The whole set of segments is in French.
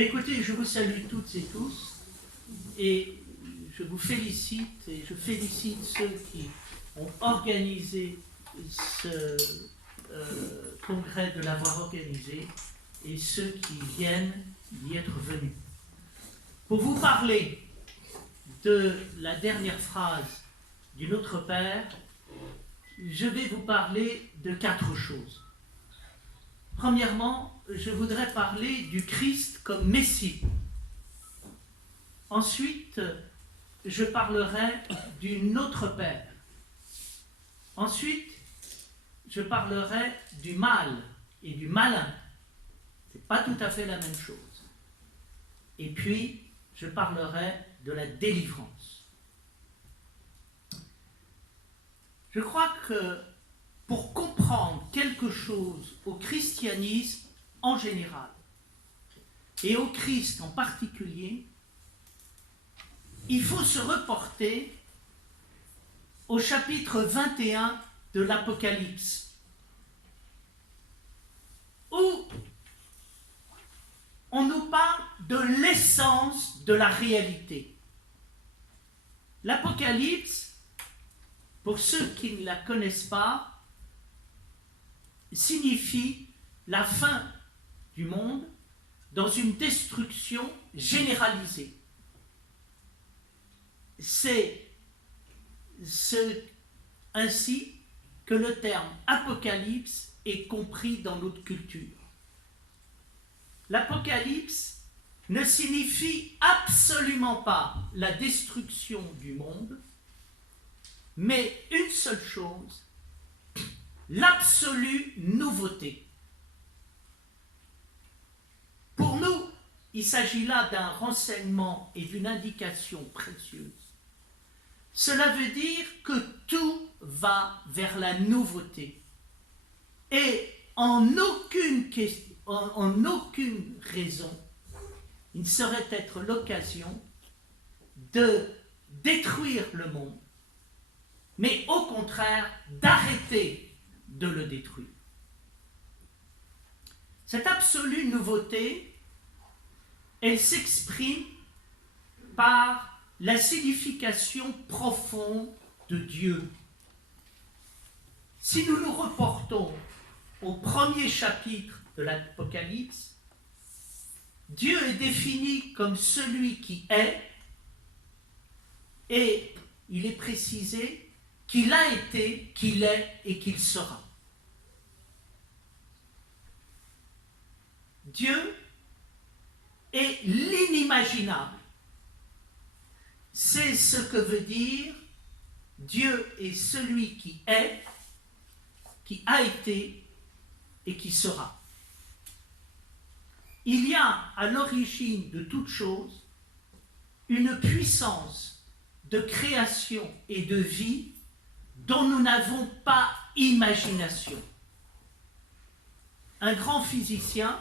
Écoutez, je vous salue toutes et tous et je vous félicite et je félicite ceux qui ont organisé ce congrès de l'avoir organisé et ceux qui viennent d'y être venus. Pour vous parler de la dernière phrase du Notre Père, je vais vous parler de 4 choses. Premièrement, je voudrais parler du Christ comme Messie. Ensuite, je parlerai du Notre Père. Ensuite, je parlerai du mal et du malin. Ce n'est pas tout à fait la même chose. Et puis, je parlerai de la délivrance. Je crois que pour comprendre quelque chose au christianisme en général et au Christ en particulier, il faut se reporter au chapitre 21 de l'Apocalypse, où on nous parle de l'essence de la réalité. L'Apocalypse, pour ceux qui ne la connaissent pas, signifie la fin du monde dans une destruction généralisée. C'est ainsi que le terme apocalypse est compris dans notre culture. L'apocalypse ne signifie absolument pas la destruction du monde, mais une seule chose, l'absolue nouveauté. Pour nous, il s'agit là d'un renseignement et d'une indication précieuse. Cela veut dire que tout va vers la nouveauté. Et en aucune raison, il ne saurait être l'occasion de détruire le monde, mais au contraire d'arrêter de le détruire. Cette absolue nouveauté, elle s'exprime par la signification profonde de Dieu. Si nous nous reportons au premier chapitre de l'Apocalypse, Dieu est défini comme celui qui est, et il est précisé qu'il a été, qu'il est et qu'il sera. Dieu est l'inimaginable. C'est ce que veut dire Dieu est celui qui est, qui a été et qui sera. Il y a à l'origine de toute chose une puissance de création et de vie dont nous n'avons pas imagination. Un grand physicien,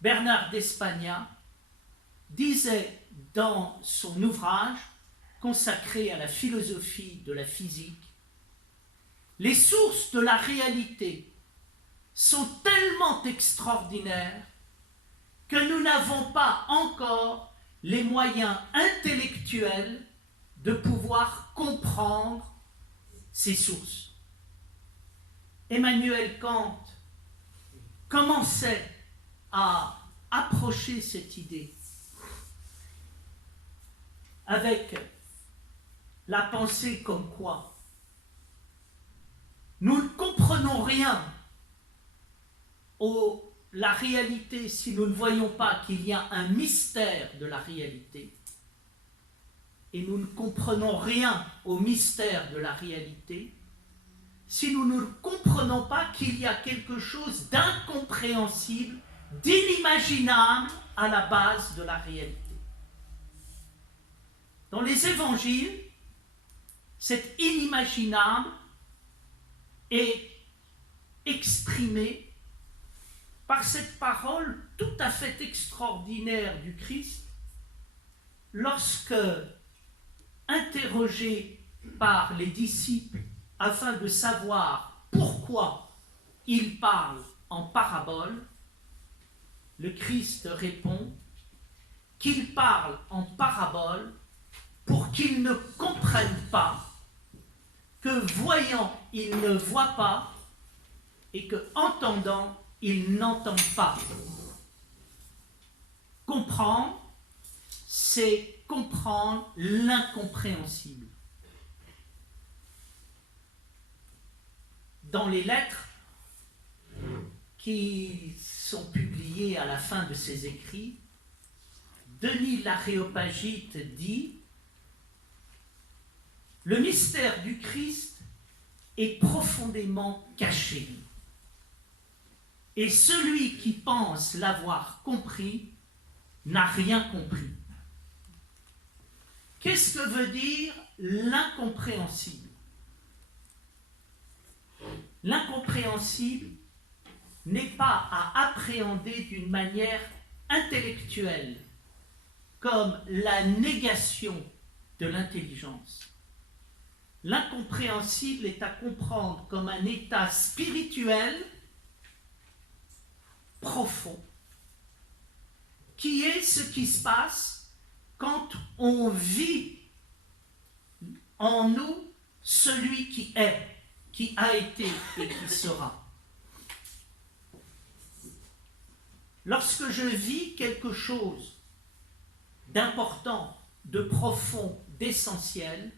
Bernard d'Espagna, disait dans son ouvrage consacré à la philosophie de la physique, les sources de la réalité sont tellement extraordinaires que nous n'avons pas encore les moyens intellectuels de pouvoir comprendre ces sources. Emmanuel Kant commençait à approcher cette idée avec la pensée comme quoi nous ne comprenons rien la réalité si nous ne voyons pas qu'il y a un mystère de la réalité, et nous ne comprenons rien au mystère de la réalité si nous ne comprenons pas qu'il y a quelque chose d'incompréhensible, d'inimaginable à la base de la réalité. Dans les évangiles, cet inimaginable est exprimé par cette parole tout à fait extraordinaire du Christ lorsque, interrogé par les disciples afin de savoir pourquoi il parle en parabole, le Christ répond qu'il parle en parabole pour qu'ils ne comprennent pas, que voyant, ils ne voient pas, et que entendant, ils n'entendent pas. Comprendre, c'est comprendre l'incompréhensible. Dans les lettres qui sont publiées à la fin de ses écrits, Denis l'Aréopagite dit « Le mystère du Christ est profondément caché, et celui qui pense l'avoir compris n'a rien compris. » Qu'est-ce que veut dire l'incompréhensible? L'incompréhensible n'est pas à appréhender d'une manière intellectuelle, comme la négation de l'intelligence. L'incompréhensible est à comprendre comme un état spirituel profond, qui est ce qui se passe quand on vit en nous celui qui est, qui a été et qui sera. Lorsque je vis quelque chose d'important, de profond, d'essentiel,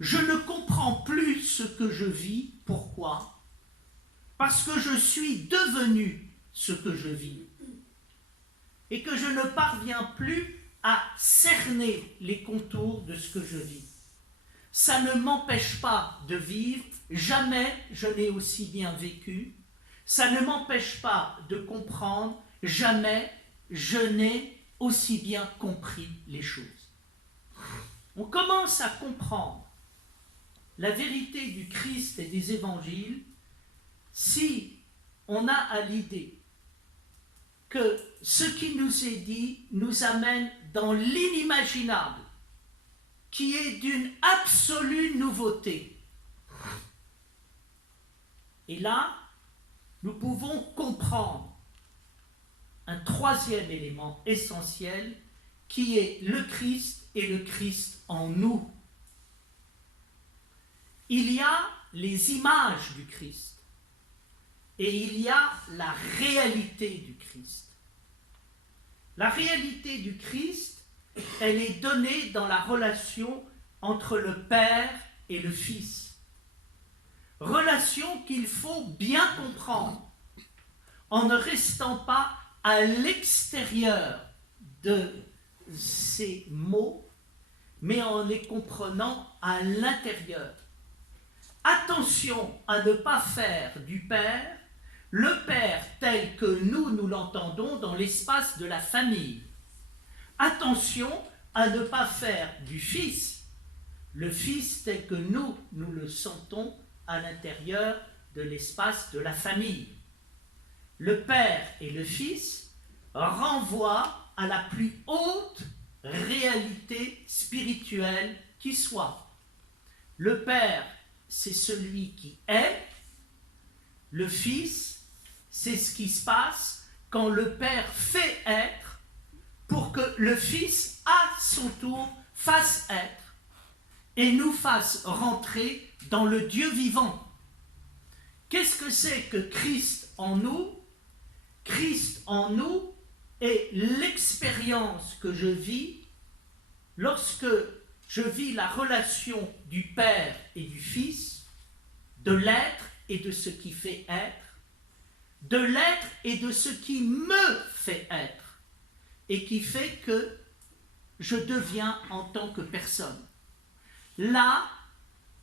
je ne comprends plus ce que je vis. Pourquoi? Parce que je suis devenu ce que je vis et que je ne parviens plus à cerner les contours de ce que je vis. Ça ne m'empêche pas de vivre, jamais je n'ai aussi bien vécu. Ça ne m'empêche pas de comprendre, jamais je n'ai aussi bien compris les choses. On commence à comprendre la vérité du Christ et des évangiles si on a à l'idée que ce qui nous est dit nous amène dans l'inimaginable, qui est d'une absolue nouveauté. Et là, nous pouvons comprendre un troisième élément essentiel qui est le Christ et le Christ en nous. Il y a les images du Christ et il y a la réalité du Christ. La réalité du Christ, elle est donnée dans la relation entre le Père et le Fils. Relation qu'il faut bien comprendre en ne restant pas à l'extérieur de ces mots, mais en les comprenant à l'intérieur. Attention à ne pas faire du Père le Père tel que nous l'entendons dans l'espace de la famille. Attention à ne pas faire du Fils le Fils tel que nous le sentons à l'intérieur de l'espace de la famille. Le Père et le Fils renvoient à la plus haute réalité spirituelle qui soit. Le Père, c'est celui qui est. Le Fils, c'est ce qui se passe quand le Père fait être pour que le Fils, à son tour, fasse être et nous fasse rentrer dans le Dieu vivant. Qu'est-ce que c'est que Christ en nous? Christ en nous est l'expérience que je vis lorsque je vis la relation du Père et du Fils, de l'être et de ce qui fait être, de l'être et de ce qui me fait être, et qui fait que je deviens en tant que personne. Là,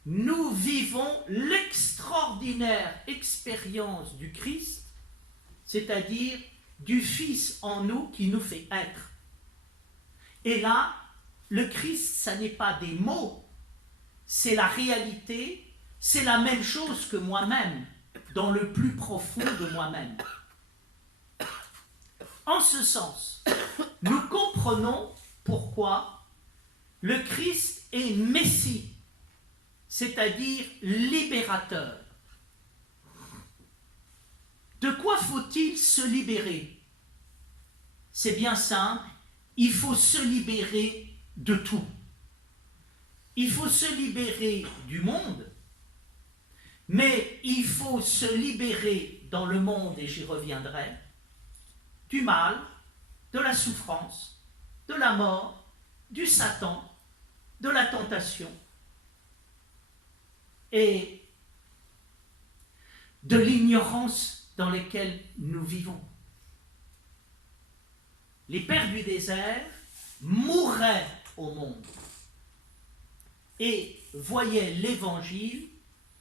nous vivons l'extraordinaire expérience du Christ, c'est-à-dire du Fils en nous qui nous fait être. Et là, le Christ, ça n'est pas des mots, c'est la réalité, c'est la même chose que moi-même, dans le plus profond de moi-même. En ce sens, nous comprenons pourquoi le Christ est Messie, c'est-à-dire libérateur. De quoi faut-il se libérer? C'est bien simple, il faut se libérer de tout. Il faut se libérer du monde, mais il faut se libérer dans le monde, et j'y reviendrai, du mal, de la souffrance, de la mort, du Satan, de la tentation et de l'ignorance dans laquelle nous vivons. Les pères du désert mouraient au monde et voyaient l'évangile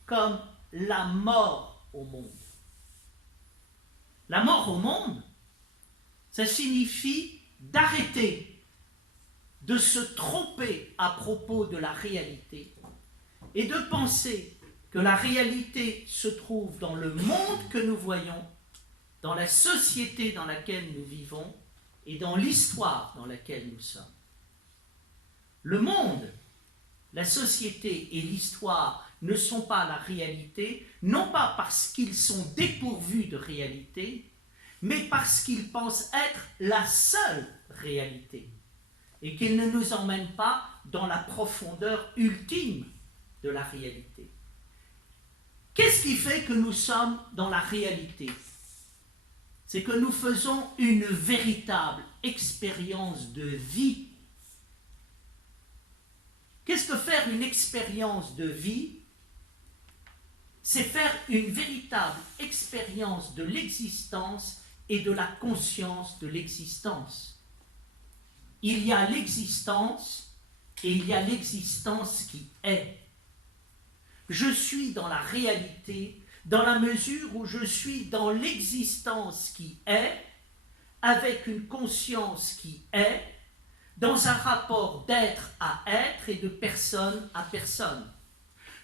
comme la mort au monde. La mort au monde, ça signifie d'arrêter de se tromper à propos de la réalité et de penser que la réalité se trouve dans le monde que nous voyons, dans la société dans laquelle nous vivons et dans l'histoire dans laquelle nous sommes. Le monde, la société et l'histoire ne sont pas la réalité, non pas parce qu'ils sont dépourvus de réalité, mais parce qu'ils pensent être la seule réalité et qu'ils ne nous emmènent pas dans la profondeur ultime de la réalité. Qu'est-ce qui fait que nous sommes dans la réalité? C'est que nous faisons une véritable expérience de vie. Qu'est-ce que faire une expérience de vie? C'est faire une véritable expérience de l'existence et de la conscience de l'existence. Il y a l'existence et il y a l'existence qui est. Je suis dans la réalité dans la mesure où je suis dans l'existence qui est, avec une conscience qui est, dans un rapport d'être à être et de personne à personne.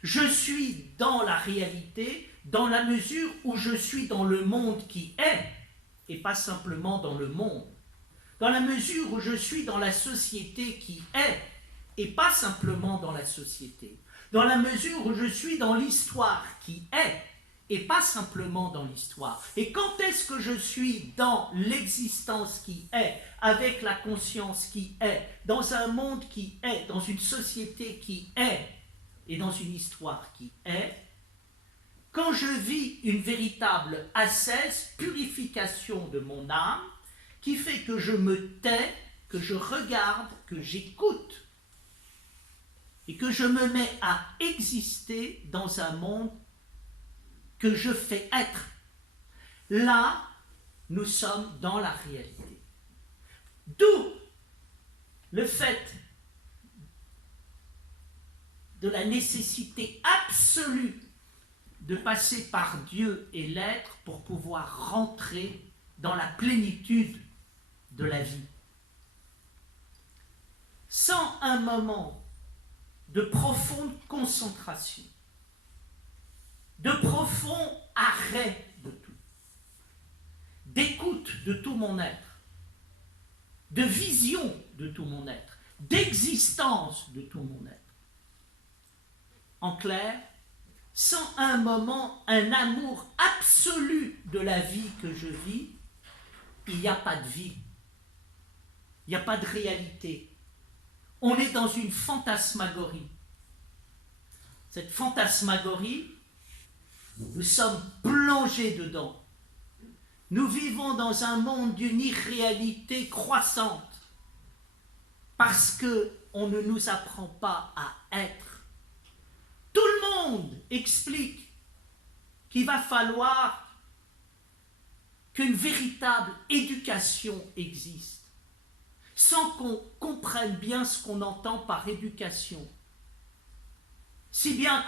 Je suis dans la réalité dans la mesure où je suis dans le monde qui est, et pas simplement dans le monde. Dans la mesure où je suis dans la société qui est, et pas simplement dans la société. Dans la mesure où je suis dans l'histoire qui est, et pas simplement dans l'histoire. Et quand est-ce que je suis dans l'existence qui est, avec la conscience qui est, dans un monde qui est, dans une société qui est, et dans une histoire qui est, quand je vis une véritable ascèse, purification de mon âme, qui fait que je me tais, que je regarde, que j'écoute, et que je me mets à exister dans un monde que je fais être. Là, nous sommes dans la réalité. D'où le fait de la nécessité absolue de passer par Dieu et l'être pour pouvoir rentrer dans la plénitude de la vie. Sans un moment de profonde concentration, de profond arrêt de tout, d'écoute de tout mon être, de vision de tout mon être, d'existence de tout mon être. En clair, sans un moment, un amour absolu de la vie que je vis, il n'y a pas de vie, il n'y a pas de réalité. On est dans une fantasmagorie. Cette fantasmagorie, nous sommes plongés dedans. Nous vivons dans un monde d'une irréalité croissante parce qu'on ne nous apprend pas à être. Tout le monde explique qu'il va falloir qu'une véritable éducation existe, sans qu'on comprenne bien ce qu'on entend par éducation. Si bien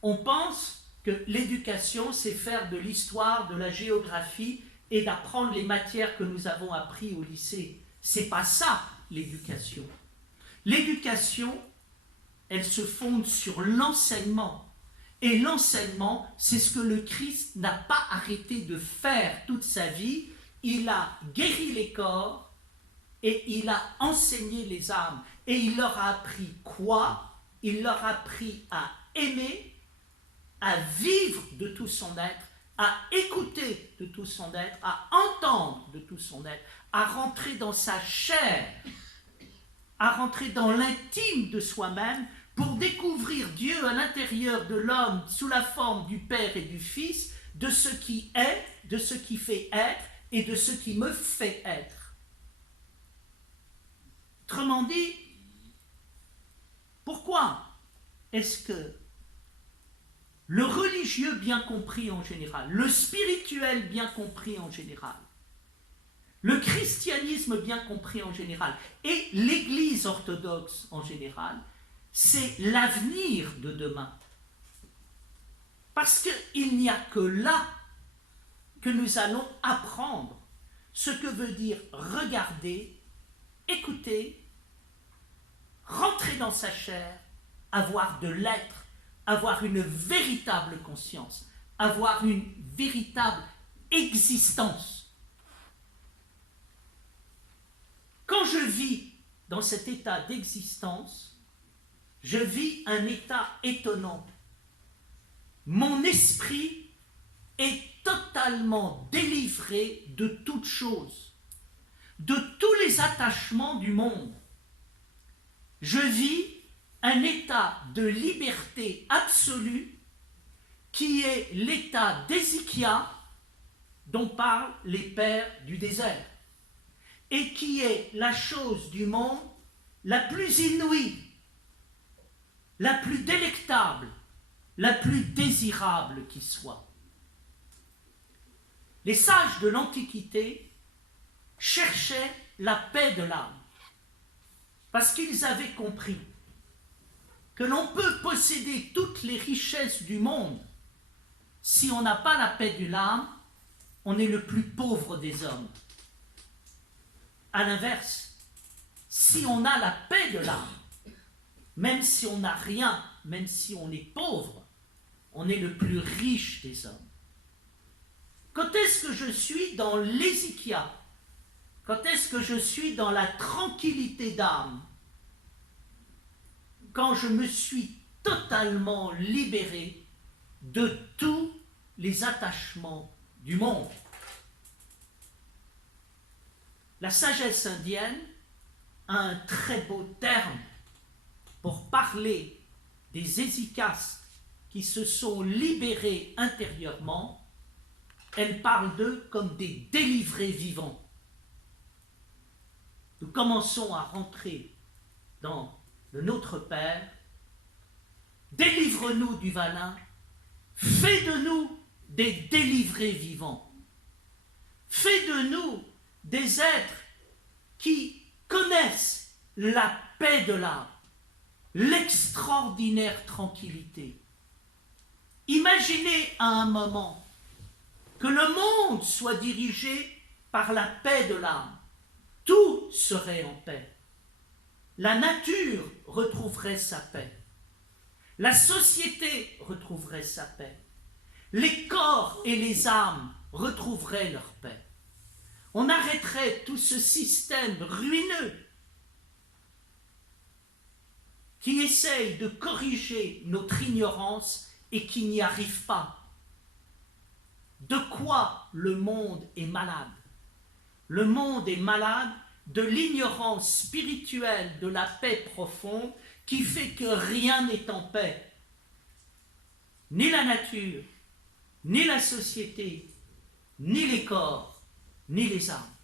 qu'on pense que l'éducation, c'est faire de l'histoire, de la géographie et d'apprendre les matières que nous avons apprises au lycée. C'est pas ça, l'éducation. L'éducation, elle se fonde sur l'enseignement. Et l'enseignement, c'est ce que le Christ n'a pas arrêté de faire toute sa vie. Il a guéri les corps et il a enseigné les âmes. Et il leur a appris quoi? Il leur a appris à aimer, à vivre de tout son être à écouter de tout son être, à entendre de tout son être, à rentrer dans sa chair, à rentrer dans l'intime de soi-même pour découvrir Dieu à l'intérieur de l'homme sous la forme du Père et du Fils, de ce qui est, de ce qui fait être et de ce qui me fait être. Autrement dit, pourquoi est-ce que le religieux bien compris en général, le spirituel bien compris en général, le christianisme bien compris en général et l'Église orthodoxe en général, c'est l'avenir de demain. Parce qu'il n'y a que là que nous allons apprendre ce que veut dire regarder, écouter, rentrer dans sa chair, avoir de l'être, avoir une véritable conscience, avoir une véritable existence. Quand je vis dans cet état d'existence, je vis un état étonnant. Mon esprit est totalement délivré de toute chose, de tous les attachements du monde. Je vis un état de liberté absolue qui est l'état d'Ézéchias dont parlent les pères du désert et qui est la chose du monde la plus inouïe, la plus délectable, la plus désirable qui soit. Les sages de l'Antiquité cherchaient la paix de l'âme parce qu'ils avaient compris que l'on peut posséder toutes les richesses du monde. Si on n'a pas la paix de l'âme, on est le plus pauvre des hommes. À l'inverse, si on a la paix de l'âme, même si on n'a rien, même si on est pauvre, on est le plus riche des hommes. Quand est-ce que je suis dans l'Ézéchias? Quand est-ce que je suis dans la tranquillité d'âme? Quand je me suis totalement libéré de tous les attachements du monde. La sagesse indienne a un très beau terme pour parler des Ézéchias qui se sont libérés intérieurement. Elle parle d'eux comme des délivrés vivants. Nous commençons à rentrer dans le Notre Père. Délivre-nous du malin, fais de nous des délivrés vivants. Fais de nous des êtres qui connaissent la paix de l'âme, l'extraordinaire tranquillité. Imaginez à un moment que le monde soit dirigé par la paix de l'âme. Tout serait en paix. La nature retrouverait sa paix. La société retrouverait sa paix. Les corps et les âmes retrouveraient leur paix. On arrêterait tout ce système ruineux qui essaye de corriger notre ignorance et qui n'y arrive pas. De quoi le monde est malade? Le monde est malade de l'ignorance spirituelle, de la paix profonde, qui fait que rien n'est en paix. Ni la nature, ni la société, ni les corps, ni les âmes.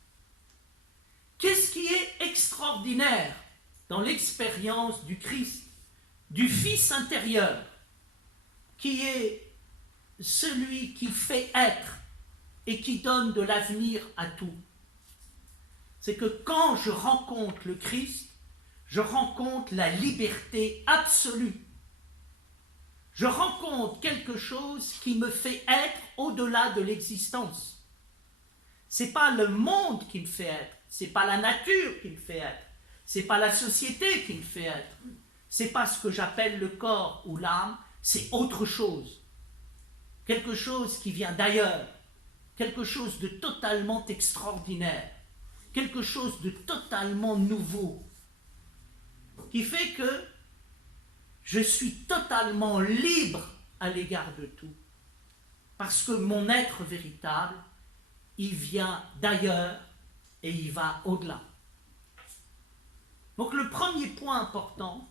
Qu'est-ce qui est extraordinaire dans l'expérience du Christ, du Fils intérieur, qui est celui qui fait être et qui donne de l'avenir à tout? C'est que quand je rencontre le Christ, je rencontre la liberté absolue. Je rencontre quelque chose qui me fait être au-delà de l'existence. Ce n'est pas le monde qui me fait être, ce n'est pas la nature qui me fait être, ce n'est pas la société qui me fait être, ce n'est pas ce que j'appelle le corps ou l'âme, c'est autre chose. Quelque chose qui vient d'ailleurs, quelque chose de totalement extraordinaire, quelque chose de totalement nouveau, qui fait que je suis totalement libre à l'égard de tout. parce que mon être véritable, il vient d'ailleurs et il va au-delà. Donc le premier point important,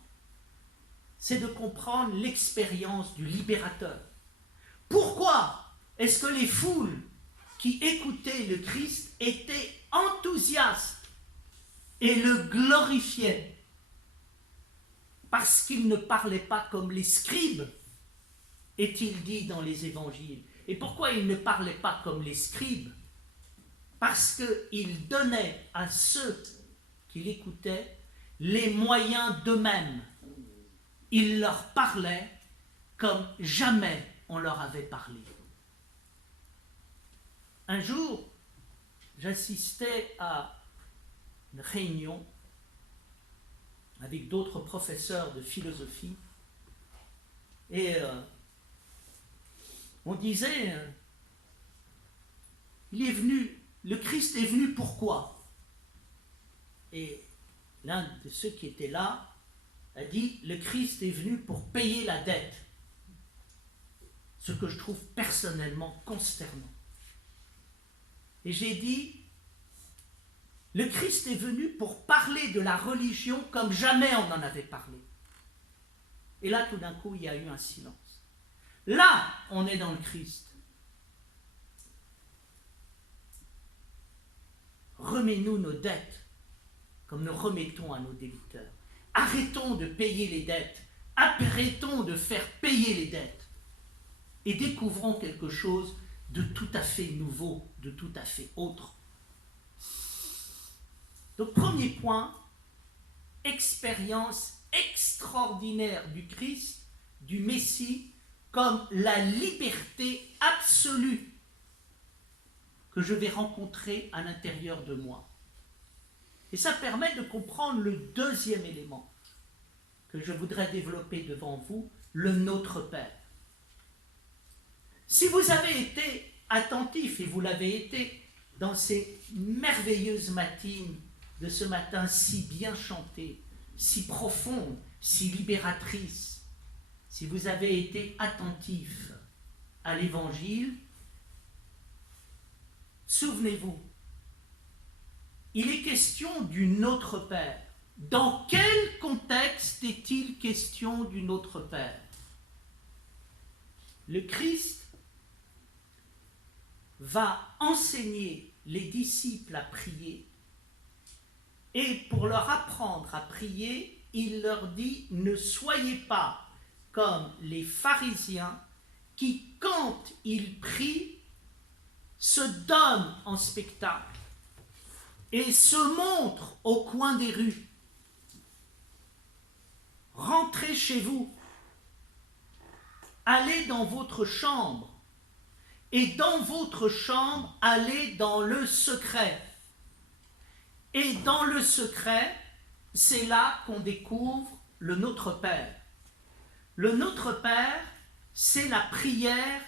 c'est de comprendre l'expérience du libérateur. Pourquoi est-ce que les foules qui écoutaient le Christ étaient enthousiastes et le glorifiaient? Parce qu'il ne parlait pas comme les scribes, est-il dit dans les évangiles. Et pourquoi il ne parlait pas comme les scribes? Parce qu'il donnait à ceux qui l'écoutaient les moyens d'eux-mêmes. Il leur parlait comme jamais on leur avait parlé. Un jour, j'assistais à une réunion avec d'autres professeurs de philosophie et on disait, le Christ est venu pourquoi? Et l'un de ceux qui étaient là a dit, le Christ est venu pour payer la dette. Ce que je trouve personnellement consternant. Et j'ai dit, le Christ est venu pour parler de la religion comme jamais on en avait parlé. Et là, tout d'un coup, il y a eu un silence. Là, on est dans le Christ. Remets-nous nos dettes comme nous remettons à nos débiteurs. Arrêtons de payer les dettes. Arrêtons de faire payer les dettes. Et découvrons quelque chose de tout à fait nouveau, de tout à fait autre. Donc, premier point, expérience extraordinaire du Christ, du Messie, comme la liberté absolue que je vais rencontrer à l'intérieur de moi. Et ça permet de comprendre le deuxième élément que je voudrais développer devant vous, le Notre Père. Si vous avez été attentif, et vous l'avez été, dans ces merveilleuses matines de ce matin si bien chantées, si profondes, si libératrices, si vous avez été attentif à l'Évangile, souvenez-vous, il est question du Notre Père. Dans quel contexte est-il question du Notre Père? Le Christ va enseigner les disciples à prier, et pour leur apprendre à prier, il leur dit, ne soyez pas comme les pharisiens qui, quand ils prient, se donnent en spectacle et se montrent au coin des rues. Rentrez chez vous, allez dans votre chambre, et dans votre chambre, allez dans le secret. Et dans le secret, c'est là qu'on découvre le Notre Père. Le Notre Père, c'est la prière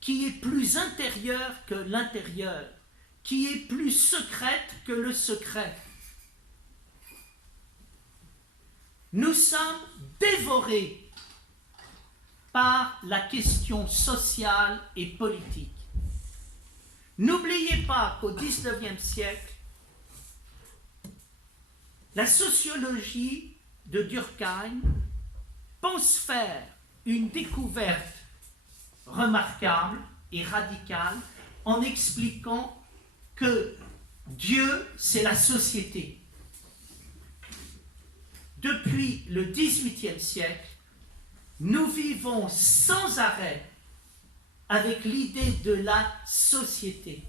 qui est plus intérieure que l'intérieur, qui est plus secrète que le secret. Nous sommes dévorés par la question sociale et politique. N'oubliez pas qu'au XIXe siècle, la sociologie de Durkheim pense faire une découverte remarquable et radicale en expliquant que Dieu, c'est la société. Depuis le XVIIIe siècle, nous vivons sans arrêt avec l'idée de la société.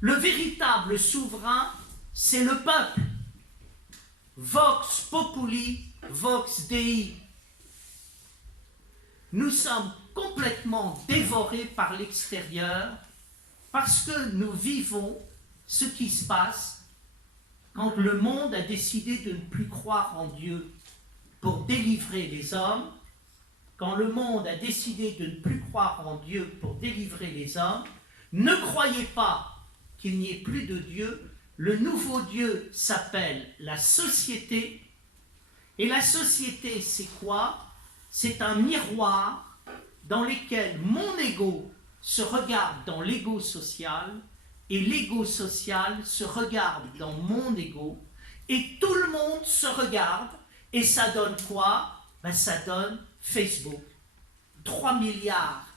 Le véritable souverain, c'est le peuple. Vox populi, vox Dei. Nous sommes complètement dévorés par l'extérieur parce que nous vivons ce qui se passe quand le monde a décidé de ne plus croire en Dieu pour délivrer les hommes, quand le monde a décidé de ne plus croire en Dieu pour délivrer les hommes. Ne croyez pas qu'il n'y ait plus de Dieu. Le nouveau Dieu s'appelle la société. Et la société, c'est quoi? C'est un miroir dans lesquels mon ego se regarde dans l'ego social et l'ego social se regarde dans mon ego et tout le monde se regarde et ça donne quoi? Ben, ça donne Facebook. 3,5 milliards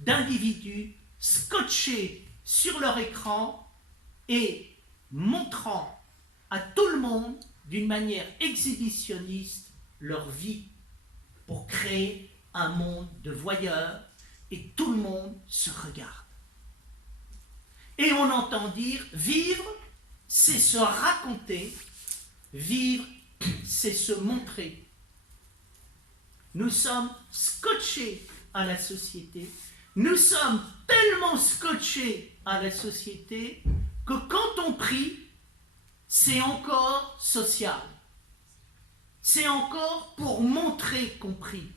d'individus scotchés sur leur écran et montrant à tout le monde d'une manière exhibitionniste leur vie pour créer un monde de voyeurs et tout le monde se regarde. Et on entend dire vivre, c'est se raconter, vivre, c'est se montrer. Nous sommes scotchés à la société, nous sommes tellement scotchés à la société que quand on prie, c'est encore social. C'est encore pour montrer qu'on prie.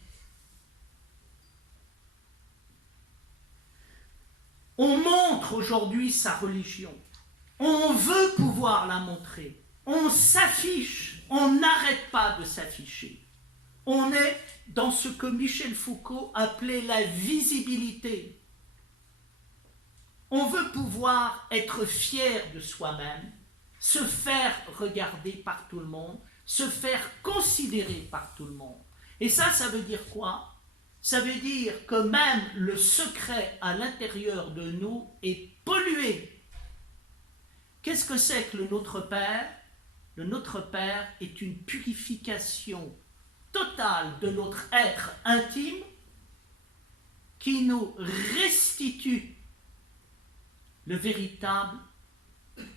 On montre aujourd'hui sa religion. On veut pouvoir la montrer. On s'affiche. On n'arrête pas de s'afficher. On est dans ce que Michel Foucault appelait la visibilité. On veut pouvoir être fier de soi-même, se faire regarder par tout le monde, se faire considérer par tout le monde. Et ça veut dire quoi? Ça veut dire que même le secret à l'intérieur de nous est pollué. Qu'est-ce que c'est que le Notre Père? Le Notre Père est une purification totale de notre être intime qui nous restitue le véritable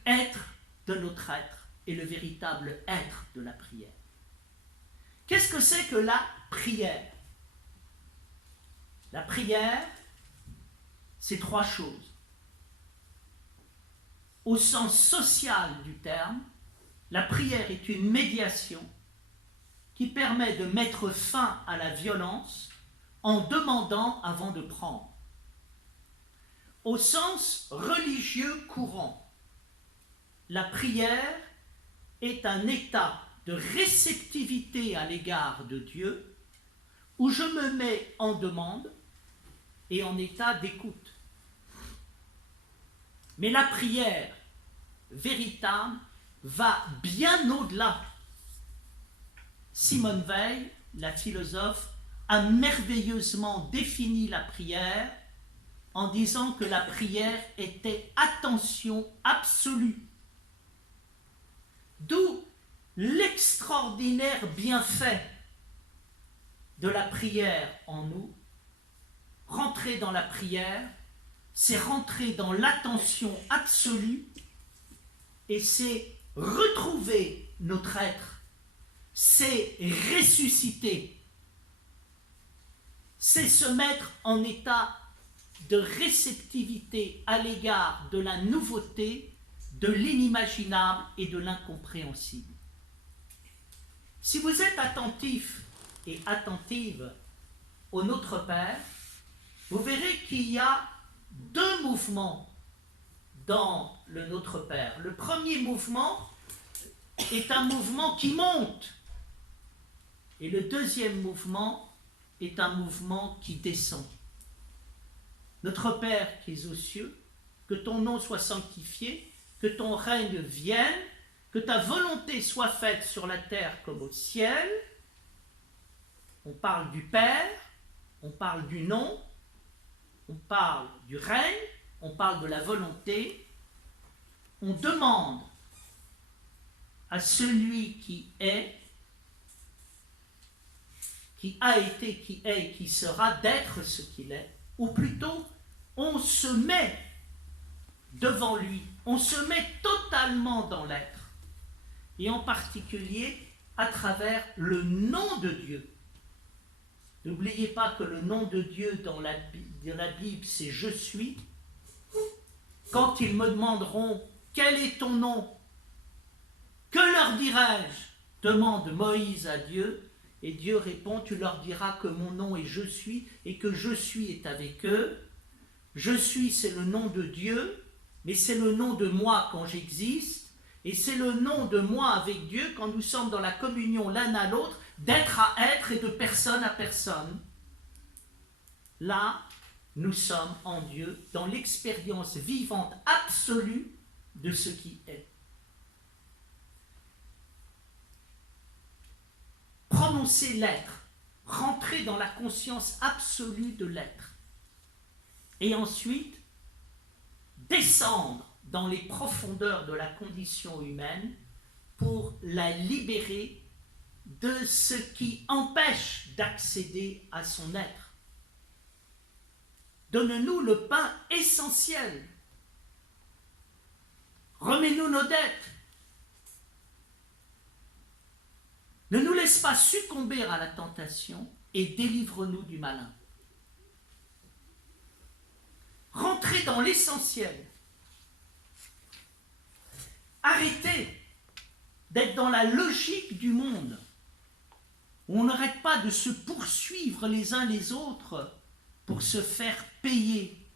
être de notre être et le véritable être de la prière. Qu'est-ce que c'est que la prière? La prière, c'est 3 choses. Au sens social du terme, la prière est une médiation qui permet de mettre fin à la violence en demandant avant de prendre. Au sens religieux courant, la prière est un état de réceptivité à l'égard de Dieu où je me mets en demande et en état d'écoute. Mais la prière véritable va bien au-delà. Simone Weil, la philosophe, a merveilleusement défini la prière en disant que la prière était attention absolue. D'où l'extraordinaire bienfait de la prière en nous. Rentrer dans la prière, c'est rentrer dans l'attention absolue et c'est retrouver notre être, c'est ressusciter, c'est se mettre en état de réceptivité à l'égard de la nouveauté, de l'inimaginable et de l'incompréhensible. Si vous êtes attentif et attentive au Notre Père, vous verrez qu'il y a 2 mouvements dans le Notre Père. Le premier mouvement est un mouvement qui monte et le deuxième mouvement est un mouvement qui descend. Notre Père qui es aux cieux, que ton nom soit sanctifié, que ton règne vienne, que ta volonté soit faite sur la terre comme au ciel. On parle du Père, on parle du nom, on parle du règne, on parle de la volonté. On demande à celui qui est, qui a été, qui est et qui sera d'être ce qu'il est, ou plutôt on se met devant lui, on se met totalement dans l'être, et en particulier à travers le nom de Dieu. N'oubliez pas que le nom de Dieu dans la Bible, c'est « Je suis ». Quand ils me demanderont « Quel est ton nom ?» Que leur dirai-je? Demande Moïse à Dieu, et Dieu répond « Tu leur diras que mon nom est « Je suis » et que « Je suis » est avec eux. « Je suis » c'est le nom de Dieu, mais c'est le nom de moi quand j'existe, et c'est le nom de moi avec Dieu quand nous sommes dans la communion l'un à l'autre, d'être à être et de personne à personne. là, nous sommes en Dieu, dans l'expérience vivante absolue de ce qui est. Prononcer l'être, rentrer dans la conscience absolue de l'être. Et ensuite, descendre dans les profondeurs de la condition humaine pour la libérer de ce qui empêche d'accéder à son être. Donne-nous le pain essentiel. Remets-nous nos dettes. Ne nous laisse pas succomber à la tentation et délivre-nous du malin. Rentrez dans l'essentiel. Arrêtez d'être dans la logique du monde, où on n'arrête pas de se poursuivre les uns les autres pour se faire payer.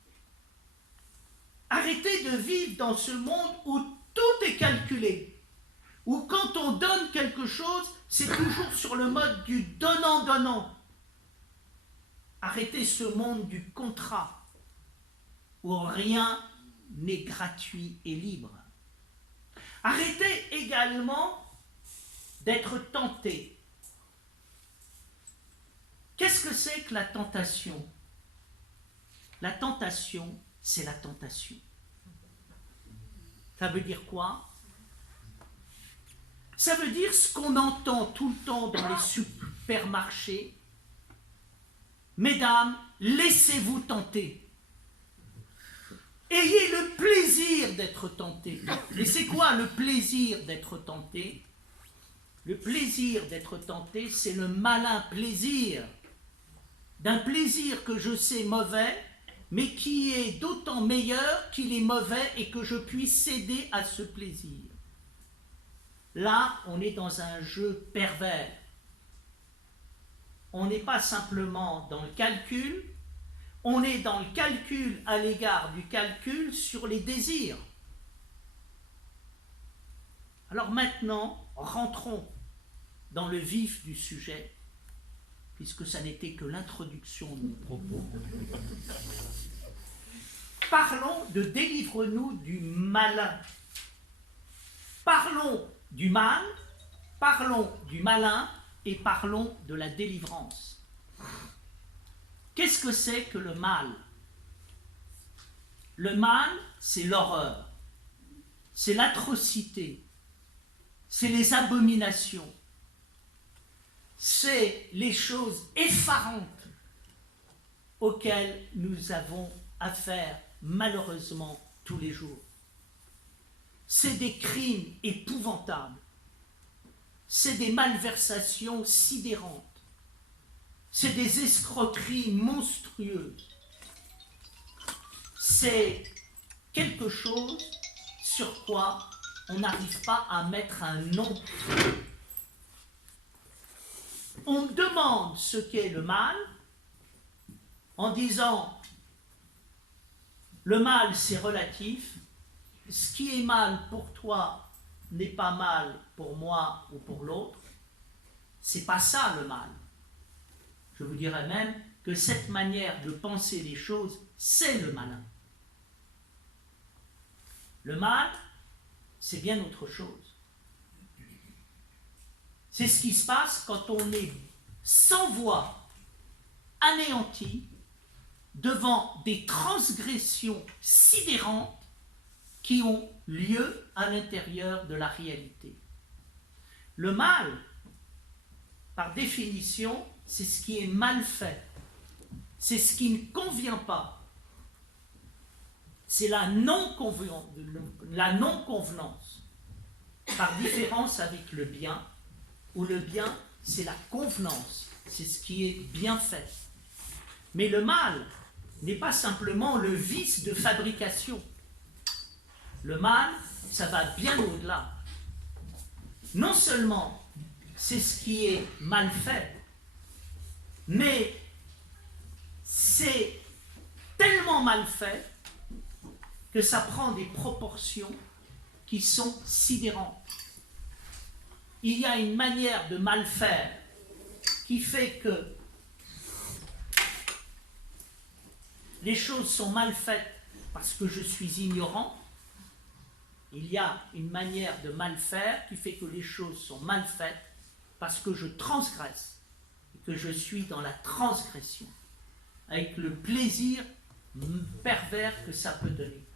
Arrêtez de vivre dans ce monde où tout est calculé, où quand on donne quelque chose, c'est toujours sur le mode du donnant-donnant. Arrêtez ce monde du contrat, où rien n'est gratuit et libre. Arrêtez également d'être tenté. Qu'est-ce que c'est que la tentation? La tentation, c'est la tentation. Ça veut dire quoi? Ça veut dire ce qu'on entend tout le temps dans les supermarchés. Mesdames, laissez-vous tenter. Ayez le plaisir d'être tenté. Et c'est quoi le plaisir d'être tenté? Le plaisir d'être tenté, c'est le malin plaisir. D'un plaisir que je sais mauvais, mais qui est d'autant meilleur qu'il est mauvais et que je puisse céder à ce plaisir. Là, on est dans un jeu pervers. On n'est pas simplement dans le calcul, on est dans le calcul à l'égard du calcul sur les désirs. Alors maintenant, rentrons dans le vif du sujet, puisque ça n'était que l'introduction de mon propos. Parlons de délivre-nous du malin. Parlons du mal, parlons du malin et parlons de la délivrance. Qu'est-ce que c'est que le mal? Le mal, c'est l'horreur, c'est l'atrocité, c'est les abominations, c'est les choses effarantes auxquelles nous avons affaire malheureusement tous les jours. C'est des crimes épouvantables, c'est des malversations sidérantes, c'est des escroqueries monstrueuses, c'est quelque chose sur quoi on n'arrive pas à mettre un nom. On demande ce qu'est le mal en disant le mal c'est relatif, ce qui est mal pour toi n'est pas mal pour moi ou pour l'autre. C'est pas ça le mal. Je vous dirais même que cette manière de penser les choses, c'est le malin. Le mal, c'est bien autre chose. C'est ce qui se passe quand on est sans voix, anéanti, devant des transgressions sidérantes qui ont lieu à l'intérieur de la réalité. Le mal, par définition, c'est ce qui est mal fait, c'est ce qui ne convient pas, c'est la non-convenance, par différence avec le bien, où le bien, c'est la convenance, c'est ce qui est bien fait. Mais le mal n'est pas simplement le vice de fabrication. Le mal, ça va bien au-delà. Non seulement c'est ce qui est mal fait, mais c'est tellement mal fait que ça prend des proportions qui sont sidérantes. Il y a une manière de mal faire qui fait que les choses sont mal faites parce que je suis ignorant. Il y a une manière de mal faire qui fait que les choses sont mal faites parce que je transgresse et que je suis dans la transgression, avec le plaisir pervers que ça peut donner.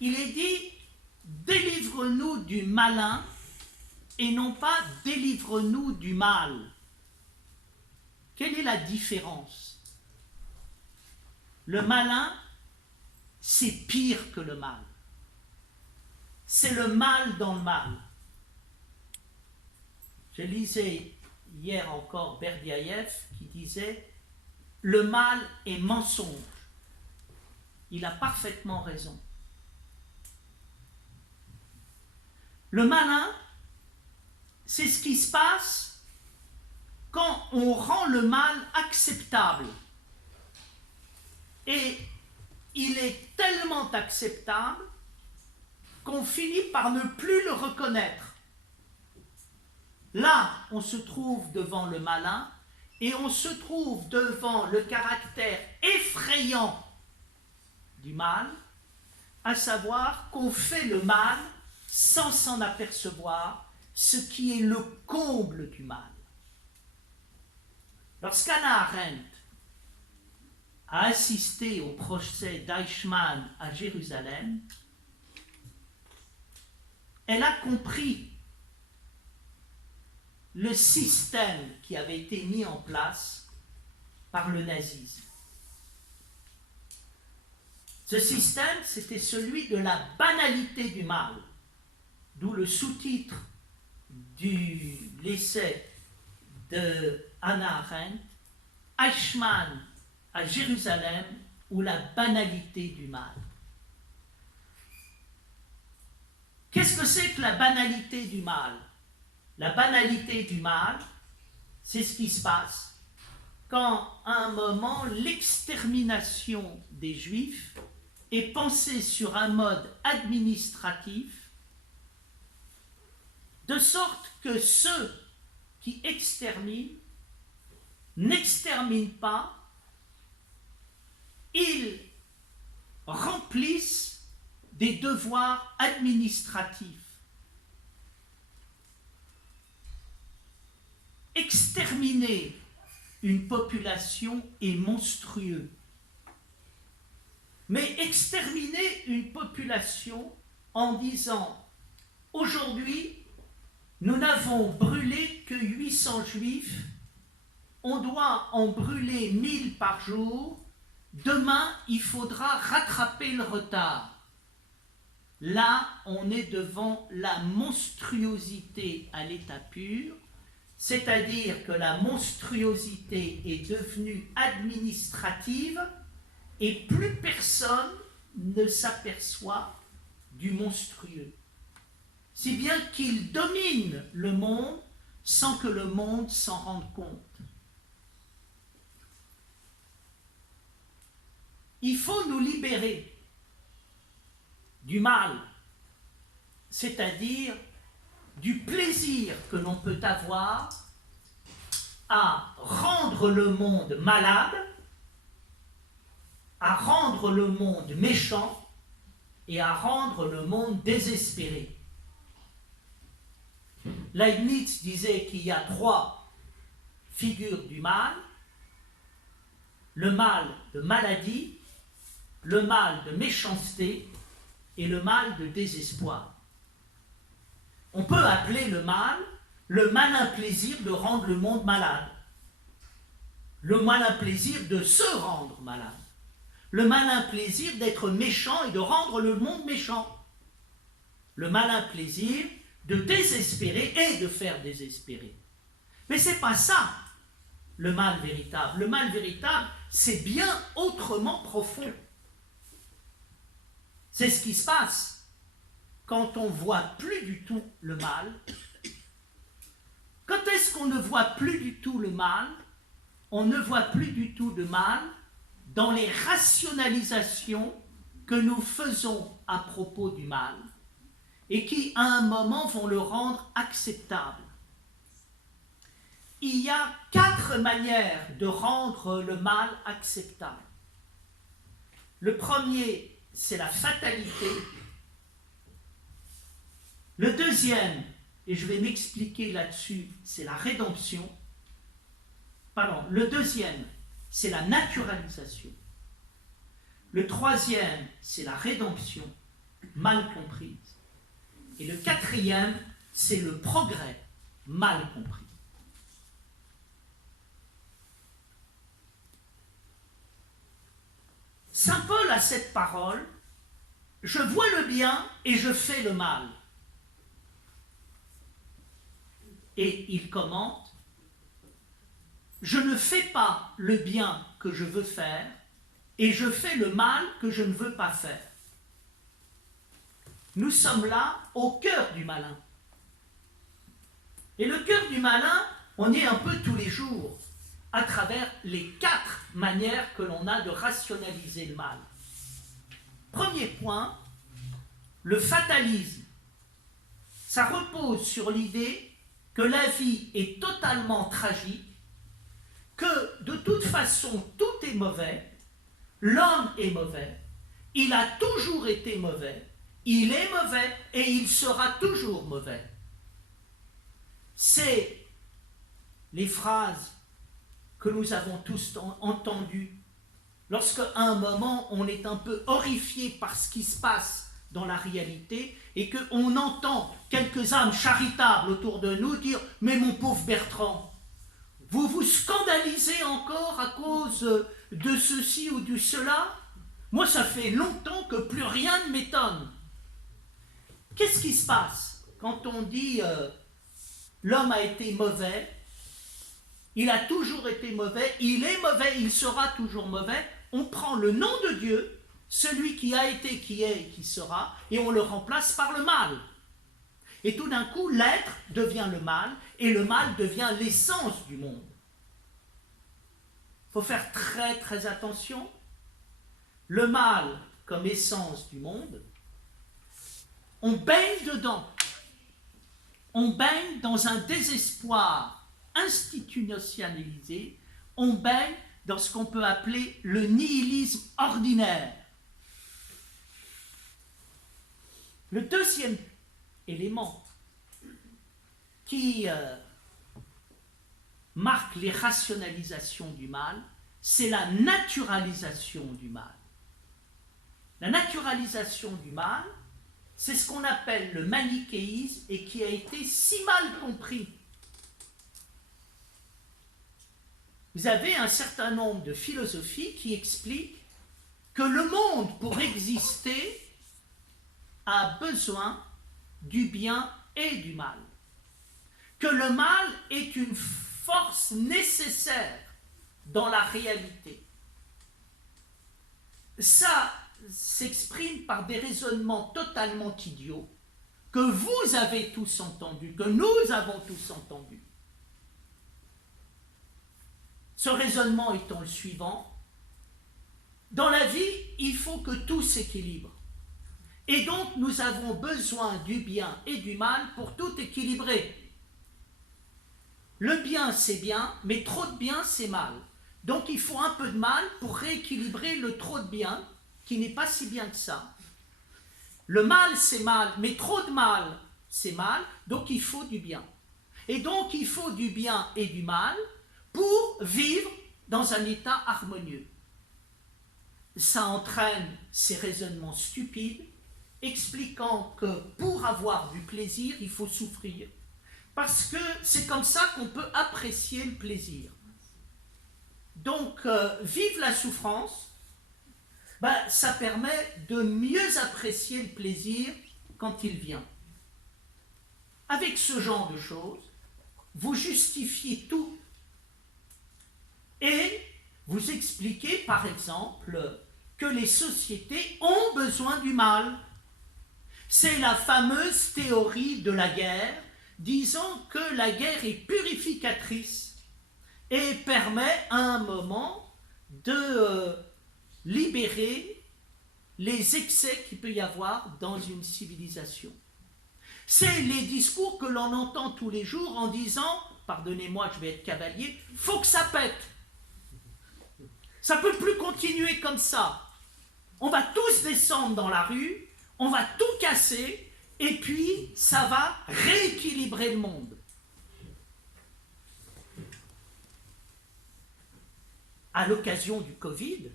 Il est dit, délivre-nous du malin et non pas délivre-nous du mal. Quelle est la différence? Le malin, c'est pire que le mal. C'est le mal dans le mal. Je lisais hier encore Berdiaïev qui disait « Le mal est mensonge ». Il a parfaitement raison. Le malin, c'est ce qui se passe quand on rend le mal acceptable. Et il est tellement acceptable qu'on finit par ne plus le reconnaître. Là, on se trouve devant le malin et on se trouve devant le caractère effrayant du mal, à savoir qu'on fait le mal sans s'en apercevoir, ce qui est le comble du mal. Lorsqu'Hannah Arendt a assisté au procès d'Eichmann à Jérusalem, elle a compris le système qui avait été mis en place par le nazisme. Ce système, c'était celui de la banalité du mal, d'où le sous-titre de l'essai de Hannah Arendt, Eichmann à Jérusalem, ou la banalité du mal. Qu'est-ce que c'est que la banalité du mal? La banalité du mal, c'est ce qui se passe quand, à un moment, l'extermination des Juifs est pensée sur un mode administratif, de sorte que ceux qui exterminent n'exterminent pas, ils remplissent des devoirs administratifs. Exterminer une population est monstrueux. Mais exterminer une population en disant « Aujourd'hui, nous n'avons brûlé que 800 juifs, on doit en brûler 1000 par jour, demain, il faudra rattraper le retard. » Là, on est devant la monstruosité à l'état pur, c'est-à-dire que la monstruosité est devenue administrative et plus personne ne s'aperçoit du monstrueux. Si bien qu'il domine le monde sans que le monde s'en rende compte. Il faut nous libérer du mal, c'est-à-dire du plaisir que l'on peut avoir à rendre le monde malade, à rendre le monde méchant et à rendre le monde désespéré. Leibniz disait qu'il y a 3 figures du mal: le mal de maladie, le mal de méchanceté et le mal de désespoir. On peut appeler le malin plaisir de rendre le monde malade, le malin plaisir de se rendre malade, le malin plaisir d'être méchant et de rendre le monde méchant, le malin plaisir de désespérer et de faire désespérer. Mais ce n'est pas ça le mal véritable. Le mal véritable, c'est bien autrement profond. C'est ce qui se passe quand on ne voit plus du tout le mal. Quand est-ce qu'on ne voit plus du tout le mal? On ne voit plus du tout de mal dans les rationalisations que nous faisons à propos du mal et qui, à un moment, vont le rendre acceptable. il y a 4 manières de rendre le mal acceptable. Le premier, c'est la fatalité. Le deuxième, et je vais m'expliquer là-dessus, c'est la rédemption. Pardon, le deuxième, c'est la naturalisation. Le troisième, c'est la rédemption, mal comprise. Et le quatrième, c'est le progrès, mal compris. Saint Paul a cette parole, je vois le bien et je fais le mal. Et il commente, je ne fais pas le bien que je veux faire et je fais le mal que je ne veux pas faire. Nous sommes là au cœur du malin. Et le cœur du malin, on est un peu tous les jours à travers les 4 manières que l'on a de rationaliser le mal. Premier point, le fatalisme. Ça repose sur l'idée que la vie est totalement tragique, que de toute façon tout est mauvais, l'homme est mauvais, il a toujours été mauvais, il est mauvais et il sera toujours mauvais. C'est les phrases que nous avons tous entendues lorsqu'à un moment on est un peu horrifié par ce qui se passe dans la réalité et qu'on entend quelques âmes charitables autour de nous dire « Mais mon pauvre Bertrand, vous vous scandalisez encore à cause de ceci ou de cela? Moi, ça fait longtemps que plus rien ne m'étonne. » Qu'est-ce qui se passe quand on dit l'homme a été mauvais, il a toujours été mauvais, il est mauvais, il sera toujours mauvais? On prend le nom de Dieu, celui qui a été, qui est et qui sera, et on le remplace par le mal. Et tout d'un coup, l'être devient le mal, et le mal devient l'essence du monde. Il faut faire très très attention. Le mal comme essence du monde, on baigne dedans. On baigne dans un désespoir institutionnalisé, on baigne dans ce qu'on peut appeler le nihilisme ordinaire. Le deuxième élément qui marque les rationalisations du mal, c'est la naturalisation du mal. La naturalisation du mal, c'est ce qu'on appelle le manichéisme et qui a été si mal compris. Vous avez un certain nombre de philosophies qui expliquent que le monde, pour exister, a besoin du bien et du mal. Que le mal est une force nécessaire dans la réalité. Ça s'exprime par des raisonnements totalement idiots que vous avez tous entendus, que nous avons tous entendus. Ce raisonnement étant le suivant, dans la vie, il faut que tout s'équilibre. Et donc, nous avons besoin du bien et du mal pour tout équilibrer. Le bien, c'est bien, mais trop de bien, c'est mal. Donc, il faut un peu de mal pour rééquilibrer le trop de bien, qui n'est pas si bien que ça. Le mal, c'est mal, mais trop de mal, c'est mal, donc il faut du bien. Et donc, il faut du bien et du mal pour vivre dans un état harmonieux. Ça entraîne ces raisonnements stupides, expliquant que pour avoir du plaisir, il faut souffrir. Parce que c'est comme ça qu'on peut apprécier le plaisir. Donc, vivre la souffrance, ça permet de mieux apprécier le plaisir quand il vient. Avec ce genre de choses, vous justifiez tout. Et vous expliquez, par exemple, que les sociétés ont besoin du mal. C'est la fameuse théorie de la guerre, disant que la guerre est purificatrice et permet à un moment de libérer les excès qu'il peut y avoir dans une civilisation. C'est les discours que l'on entend tous les jours en disant pardonnez-moi, je vais être cavalier, faut que ça pète. Ça ne peut plus continuer comme ça. On va tous descendre dans la rue, on va tout casser, et puis ça va rééquilibrer le monde. À l'occasion du Covid,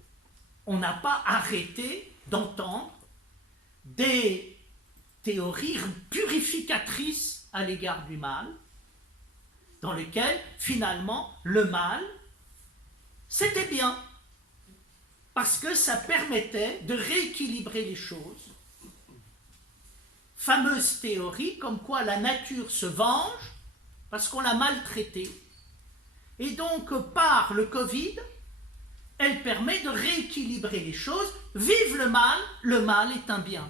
on n'a pas arrêté d'entendre des théories purificatrices à l'égard du mal, dans lesquelles, finalement, le mal, c'était bien, parce que ça permettait de rééquilibrer les choses. Fameuse théorie comme quoi la nature se venge parce qu'on l'a maltraitée. Et donc, par le Covid, elle permet de rééquilibrer les choses. Vive le mal est un bien.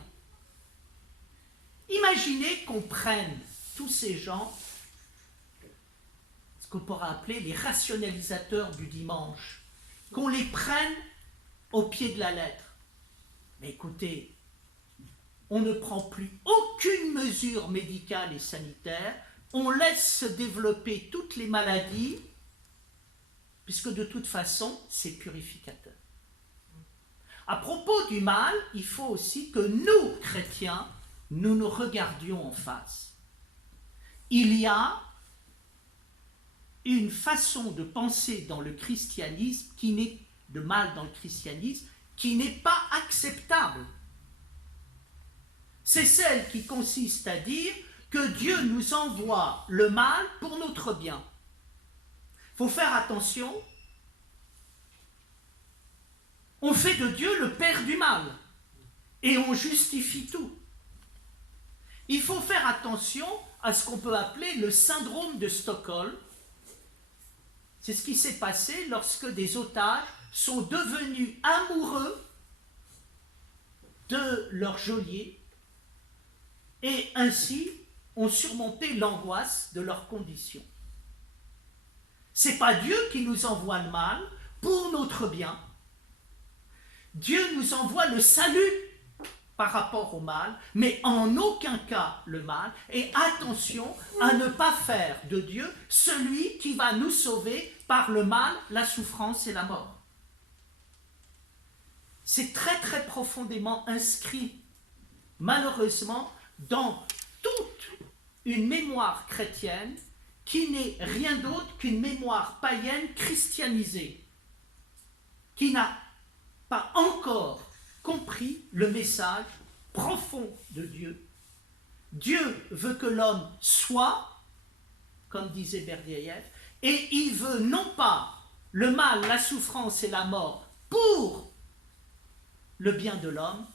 Imaginez qu'on prenne tous ces gens, ce qu'on pourra appeler les rationalisateurs du dimanche, qu'on les prenne au pied de la lettre. Mais écoutez, on ne prend plus aucune mesure médicale et sanitaire, on laisse se développer toutes les maladies, puisque de toute façon, c'est purificateur. À propos du mal, il faut aussi que nous, chrétiens, nous nous regardions en face. Il y a une façon de penser dans le christianisme, de mal dans le christianisme, qui n'est pas acceptable. C'est celle qui consiste à dire que Dieu nous envoie le mal pour notre bien. Il faut faire attention. On fait de Dieu le père du mal et on justifie tout. Il faut faire attention à ce qu'on peut appeler le syndrome de Stockholm. C'est ce qui s'est passé lorsque des otages sont devenus amoureux de leur geôlier et ainsi ont surmonté l'angoisse de leurs conditions. Ce n'est pas Dieu qui nous envoie le mal pour notre bien. Dieu nous envoie le salut par rapport au mal, mais en aucun cas le mal. Et attention à ne pas faire de Dieu celui qui va nous sauver par le mal, la souffrance et la mort. C'est très très profondément inscrit, malheureusement, dans toute une mémoire chrétienne qui n'est rien d'autre qu'une mémoire païenne christianisée, qui n'a pas encore compris le message profond de Dieu. Dieu veut que l'homme soit, comme disait Berdyaev, et il veut non pas le mal, la souffrance et la mort pour le bien de l'homme,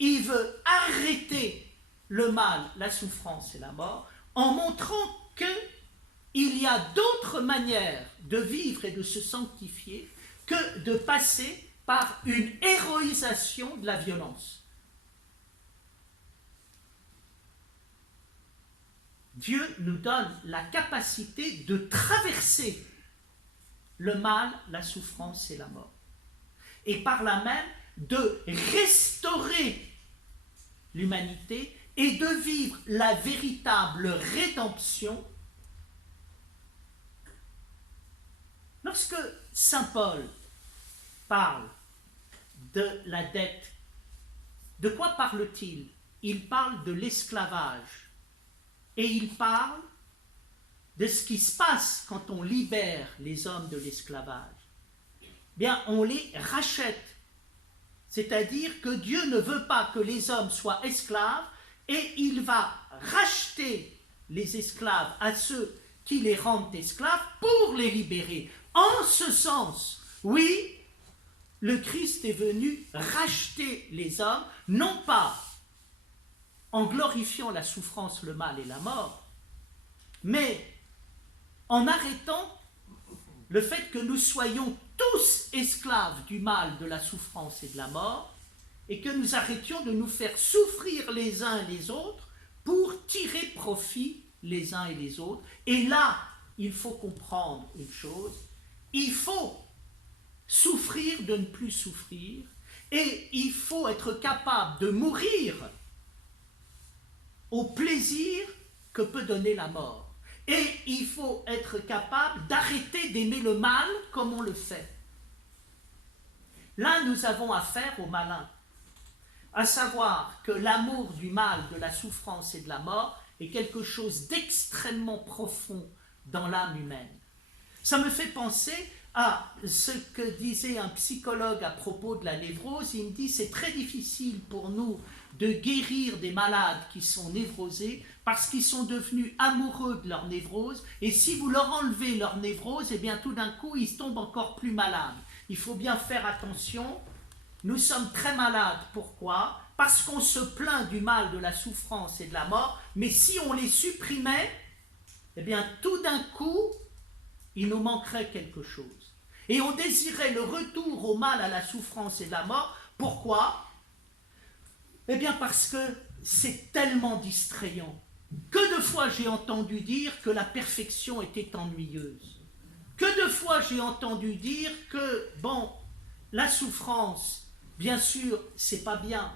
il veut arrêter le mal, la souffrance et la mort en montrant qu'il y a d'autres manières de vivre et de se sanctifier que de passer par une héroïsation de la violence. Dieu nous donne la capacité de traverser le mal, la souffrance et la mort. Et par là même, de restaurer l'humanité et de vivre la véritable rédemption. Lorsque saint Paul parle de la dette, de quoi parle-t-il? Il parle de l'esclavage et il parle de ce qui se passe quand on libère les hommes de l'esclavage. Bien, on les rachète, c'est-à-dire que Dieu ne veut pas que les hommes soient esclaves et il va racheter les esclaves à ceux qui les rendent esclaves pour les libérer. En ce sens, oui, le Christ est venu racheter les hommes, non pas en glorifiant la souffrance, le mal et la mort, mais en arrêtant le fait que nous soyons tous esclaves du mal, de la souffrance et de la mort, et que nous arrêtions de nous faire souffrir les uns les autres pour tirer profit les uns et les autres. Et là, il faut comprendre une chose, il faut souffrir de ne plus souffrir, et il faut être capable de mourir au plaisir que peut donner la mort. Et il faut être capable d'arrêter d'aimer le mal comme on le fait. Là, nous avons affaire au malin, à savoir que l'amour du mal, de la souffrance et de la mort est quelque chose d'extrêmement profond dans l'âme humaine. Ça me fait penser à ce que disait un psychologue à propos de la névrose. Il me dit c'est très difficile pour nous de guérir des malades qui sont névrosés parce qu'ils sont devenus amoureux de leur névrose, et si vous leur enlevez leur névrose, eh bien tout d'un coup ils tombent encore plus malades. Il faut bien faire attention, nous sommes très malades. Pourquoi? Parce qu'on se plaint du mal, de la souffrance et de la mort, mais si on les supprimait, eh bien tout d'un coup il nous manquerait quelque chose. Et on désirait le retour au mal, à la souffrance et de la mort. Pourquoi? Eh bien parce que c'est tellement distrayant. Que de fois j'ai entendu dire que la perfection était ennuyeuse. Que de fois j'ai entendu dire que, bon, la souffrance, bien sûr, c'est pas bien.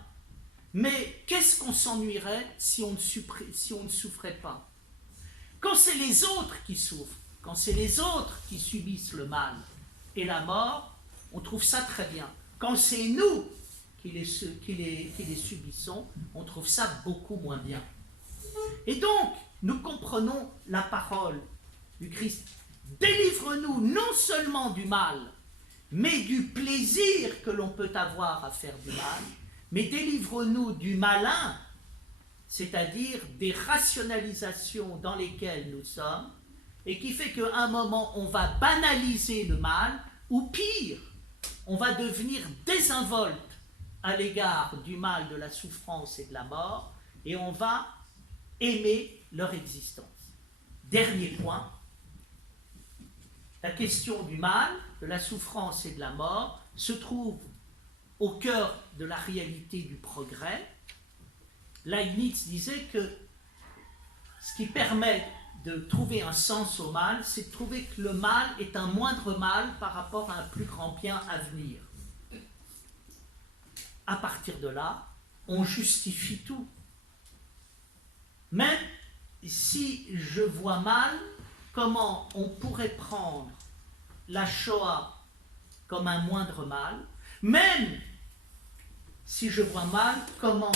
Mais qu'est-ce qu'on s'ennuierait si on ne souffrait pas? Quand c'est les autres qui souffrent, quand c'est les autres qui subissent le mal et la mort, on trouve ça très bien. Quand c'est nous qui les subissons, on trouve ça beaucoup moins bien. Et donc, nous comprenons la parole du Christ. Délivre-nous non seulement du mal, mais du plaisir que l'on peut avoir à faire du mal, mais délivre-nous du malin, c'est-à-dire des rationalisations dans lesquelles nous sommes, et qui fait qu'à un moment, on va banaliser le mal, ou pire, on va devenir désinvolte à l'égard du mal, de la souffrance et de la mort, et on va aimer leur existence. Dernier point, la question du mal, de la souffrance et de la mort se trouve au cœur de la réalité du progrès. Leibniz disait que ce qui permet de trouver un sens au mal, c'est de trouver que le mal est un moindre mal par rapport à un plus grand bien à venir. À partir de là, on justifie tout. Même si je vois mal comment on pourrait prendre la Shoah comme un moindre mal, même si je vois mal comment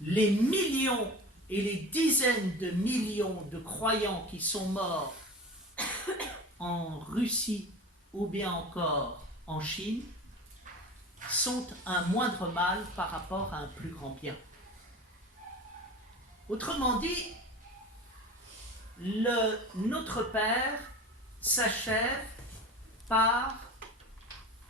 les millions et les dizaines de millions de croyants qui sont morts en Russie ou bien encore en Chine sont un moindre mal par rapport à un plus grand bien. Autrement dit, notre Père s'achève par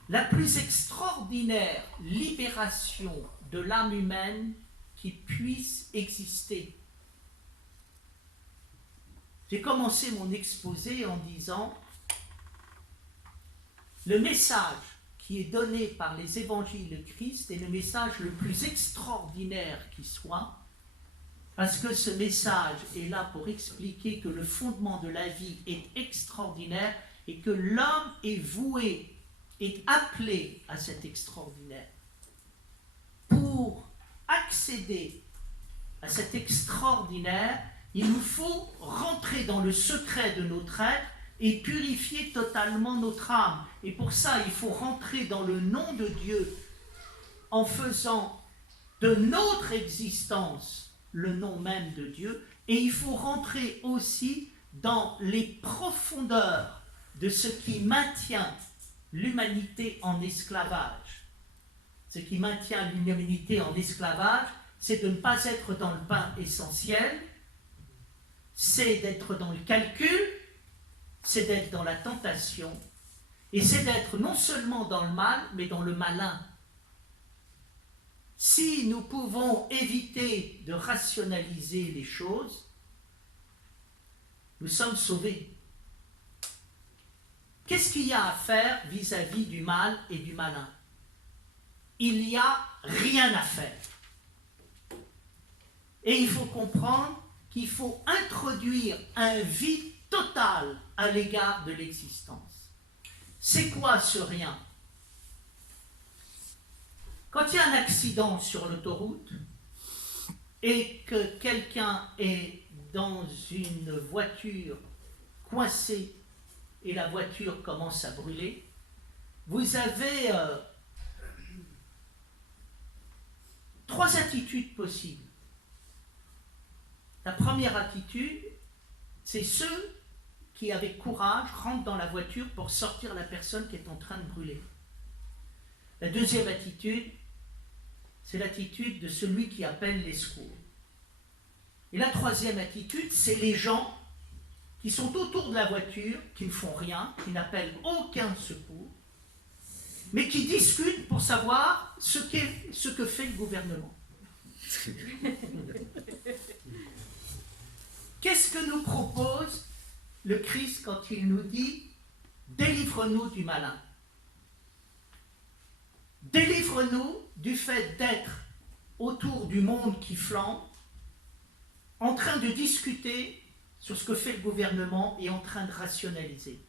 la plus extraordinaire libération de l'âme humaine qui puisse exister. J'ai commencé mon exposé en disant le message qui est donné par les évangiles de Christ est le message le plus extraordinaire qui soit, parce que ce message est là pour expliquer que le fondement de la vie est extraordinaire et que l'homme est voué, est appelé à cet extraordinaire. Pour accéder à cet extraordinaire, il nous faut rentrer dans le secret de notre être et purifier totalement notre âme. Et pour ça, il faut rentrer dans le nom de Dieu en faisant de notre existence le nom même de Dieu. Et il faut rentrer aussi dans les profondeurs de ce qui maintient l'humanité en esclavage. Ce qui maintient l'humanité en esclavage, c'est de ne pas être dans le pain essentiel, c'est d'être dans le calcul, c'est d'être dans la tentation, et c'est d'être non seulement dans le mal, mais dans le malin. Si nous pouvons éviter de rationaliser les choses, nous sommes sauvés. Qu'est-ce qu'il y a à faire vis-à-vis du mal et du malin? Il n'y a rien à faire. Et il faut comprendre qu'il faut introduire un vide total à l'égard de l'existence. C'est quoi ce rien? Quand il y a un accident sur l'autoroute et que quelqu'un est dans une voiture coincée et la voiture commence à brûler, vous avez 3 attitudes possibles. La première attitude, c'est ceux qui, avec courage, rentrent dans la voiture pour sortir la personne qui est en train de brûler. La deuxième attitude, c'est l'attitude de celui qui appelle les secours. Et la troisième attitude, c'est les gens qui sont autour de la voiture, qui ne font rien, qui n'appellent aucun secours, mais qui discutent pour savoir ce que fait le gouvernement. Qu'est-ce que nous propose le Christ quand il nous dit « Délivre-nous du malin ». Délivre-nous du fait d'être autour du monde qui flambe, en train de discuter sur ce que fait le gouvernement et en train de rationaliser.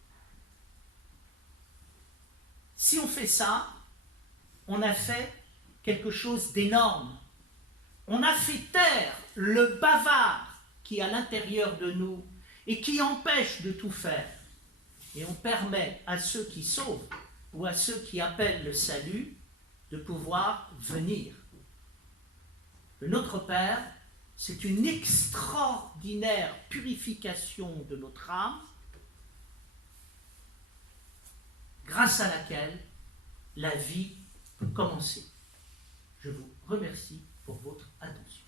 Si on fait ça, on a fait quelque chose d'énorme. On a fait taire le bavard qui est à l'intérieur de nous et qui empêche de tout faire. Et on permet à ceux qui sauvent ou à ceux qui appellent le salut de pouvoir venir. Le Notre Père, c'est une extraordinaire purification de notre âme, grâce à laquelle la vie peut commencer. Je vous remercie pour votre attention.